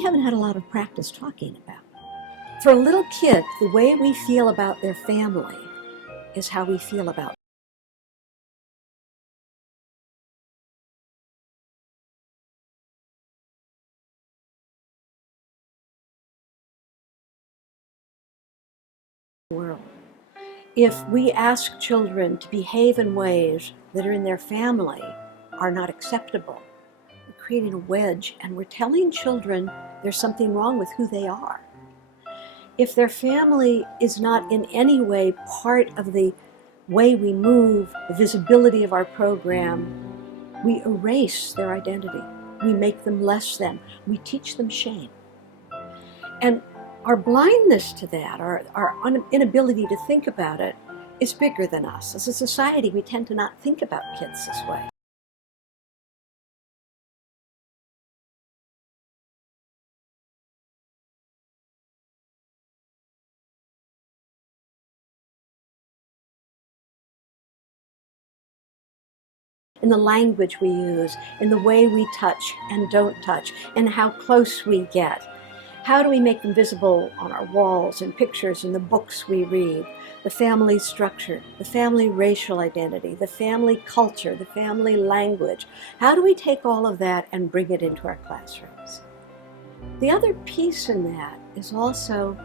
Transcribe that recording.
we haven't had a lot of practice talking about. For a little kid, the way we feel about their family is how we feel about the world. If we ask children to behave in ways that are in their family are not acceptable, we're creating a wedge and we're telling children there's something wrong with who they are. If their family is not in any way part of the way we move, the visibility of our program, we erase their identity. We make them less than. We teach them shame. And our blindness to that, our inability to think about it, is bigger than us. As a society, we tend to not think about kids this way. In the language we use, in the way we touch and don't touch, and how close we get. How do we make them visible on our walls and pictures in the books we read? The family structure, the family racial identity, the family culture, the family language. How do we take all of that and bring it into our classrooms? The other piece in that is also